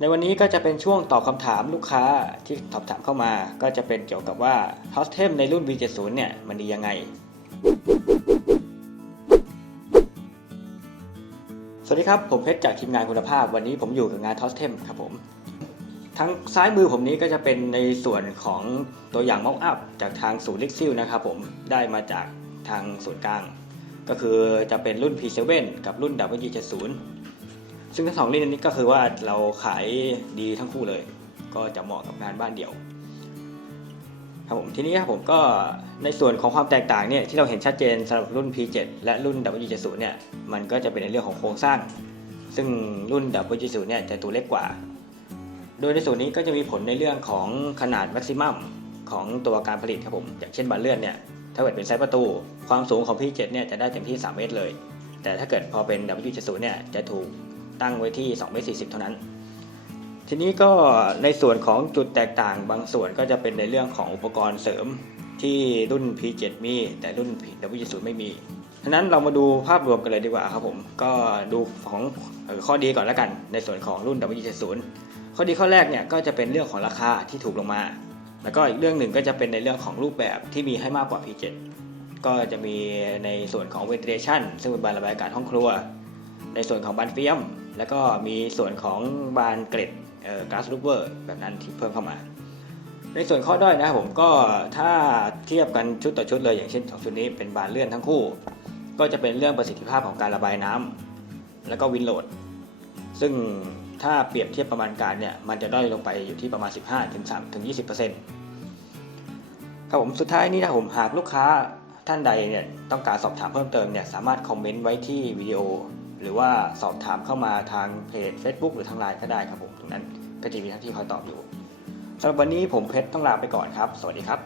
ในวันนี้ก็จะเป็นช่วงตอบคำถามลูกค้าที่สอบถามเข้ามา ก็จะเป็นเกี่ยวกับว่าฮอสเทมในรุ่น V70 เนี่ยมันดียังไง สวัสดีครับ ผมเพชรจากทีมงานคุณภาพ วันนี้ผมอยู่กับงานทอสเทมครับผมทางซ้ายมือผมนี้ก็จะเป็นในส่วนของตัวอย่างม็อกอัพจากทางศูนย์ลิกซิลนะครับผมได้มาจากทางศูนย์กลาง ก็คือจะเป็นรุ่น P7 กับรุ่น W70 ซึ่งทั้งสองรุ่นนี้ก็คือว่าเราขายดีทั้งคู่เลย ก็จะเหมาะกับงานบ้านเดี่ยวครับผมทีนี้ครับผมก็ในส่วนของความแตกต่างเนี่ยที่เราเห็นชัดเจนสำหรับรุ่น P7 และรุ่น W70 เนี่ยมันก็จะเป็นในเรื่องของโครงสร้าง ซึ่งรุ่น W70 เนี่ยจะตัวเล็กกว่า โดยในส่วนนี้ก็จะมีผลในเรื่องของขนาดแม็กซิมัมของตัวการผลิตครับผมอย่างเช่นบานเลื่อนเนี่ยถ้าเกิดเป็นไซส์ประตู ความสูงของ P7 เนี่ยจะได้เต็มที่ 3 เมตรเลย แต่ถ้าเกิดพอเป็น W70 เนี่ยจะถูก ตั้งไว้ที่2เมตร40 เท่านั้น ทีนี้ก็ในส่วนของจุดแตกต่างบางส่วนก็จะเป็นในเรื่องของอุปกรณ์เสริมที่รุ่น P7 มี แต่รุ่น W70 ไม่มีฉะนั้นเรามาดูภาพรวมกันเลยดีกว่าครับผมก็ดูของข้อดีก่อนแล้วกัน ในส่วนของรุ่น W70 ข้อดีข้อแรกเนี่ยก็จะเป็นเรื่องของราคาที่ถูกลงมา แล้วก็อีกเรื่องหนึ่งก็จะเป็นในเรื่องของรูปแบบที่มีให้มากกว่า P7 ก็จะมีในส่วนของ ventilation ซึ่งเป็นบานระบายอากาศห้องครัว ในส่วนของบานเฟียม แล้วก็มีส่วนของบานเกล็ดเอ่อ glass roofer แบบนั้นที่เพิ่มเข้ามา ในส่วนข้อด้อยนะครับผมก็ถ้าเทียบกันชุดต่อชุดเลยอย่างเช่นสองชุดนี้เป็นบานเลื่อนทั้งคู่ ก็จะเป็นเรื่องประสิทธิภาพของการระบายน้ำแล้วก็วินโหลด ซึ่งถ้าเปรียบเทียบประมาณการเนี่ยมันจะด้อยลงไปอยู่ที่ประมาณ 15ถึง3ถึง20%ครับผมสุดท้ายนี้นะผมหากลูกค้าท่านใดเนี่ยต้องการสอบถามเพิ่มเติมเนี่ยสามารถคอมเมนต์ไว้ที่วิดีโอ รือว่าสอบถามเข้ามาทางเพจ Facebook หรือทางไลน์ก็ได้ครับผมตรงนั้นก็จะมีทั้งที่คอยตอบอยู่สำหรับวันนี้ผมเพชรต้องลาไปก่อนครับ สวัสดีครับ